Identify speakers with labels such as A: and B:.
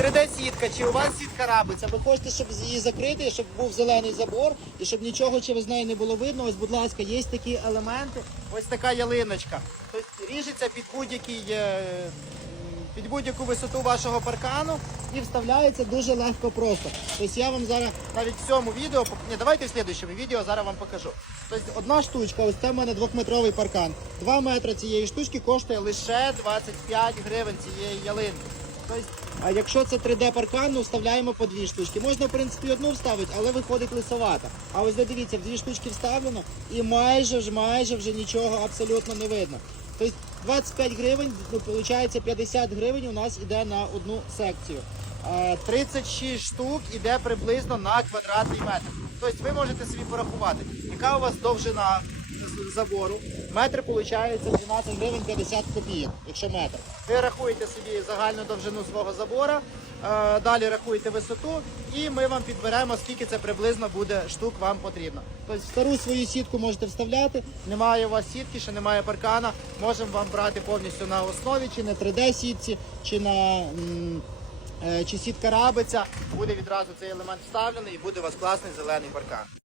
A: 3D-сітка, чи у вас сітка рабиться, ви хочете, щоб її закрити, щоб був зелений забор і щоб нічого через неї не було видно. Ось, будь ласка, є такі елементи, ось така ялиночка. Тобто ріжеться під будь-який. е, Під будь-яку висоту вашого паркану і вставляється дуже легко просто. Тобто я вам зараз навіть в цьому відео, ні, давайте в слідчому відео зараз вам покажу. Тобто одна штучка, ось це в мене двохметровий паркан. Два метри цієї штучки коштує лише 25 гривень цієї ялинки. Тобто, а якщо це 3D паркан, ну вставляємо по дві штучки. Можна, в принципі, одну вставити, але виходить лисовата. А ось дивіться, в дві штучки вставлено і майже ж майже вже нічого абсолютно не видно. Тобто 25 гривень, ну, виходить 50 гривень у нас іде на одну секцію. Е, 36 штук іде приблизно на квадратний метр. Тобто ви можете собі порахувати, яка у вас довжина забору. Метр виходить 12 гривень 50 копійок, якщо метр. Ви рахуєте собі загальну довжину свого забора, е, далі рахуєте висоту, і ми вам підберемо, скільки це приблизно буде штук вам потрібно. Тобто стару свою сітку можете вставляти. Немає у вас сітки, ще немає паркана. Можемо вам брати повністю на основі, чи на 3D сітці, чи на. е, Чи сітка рабиться, буде відразу цей елемент вставлений і буде у вас класний зелений паркан.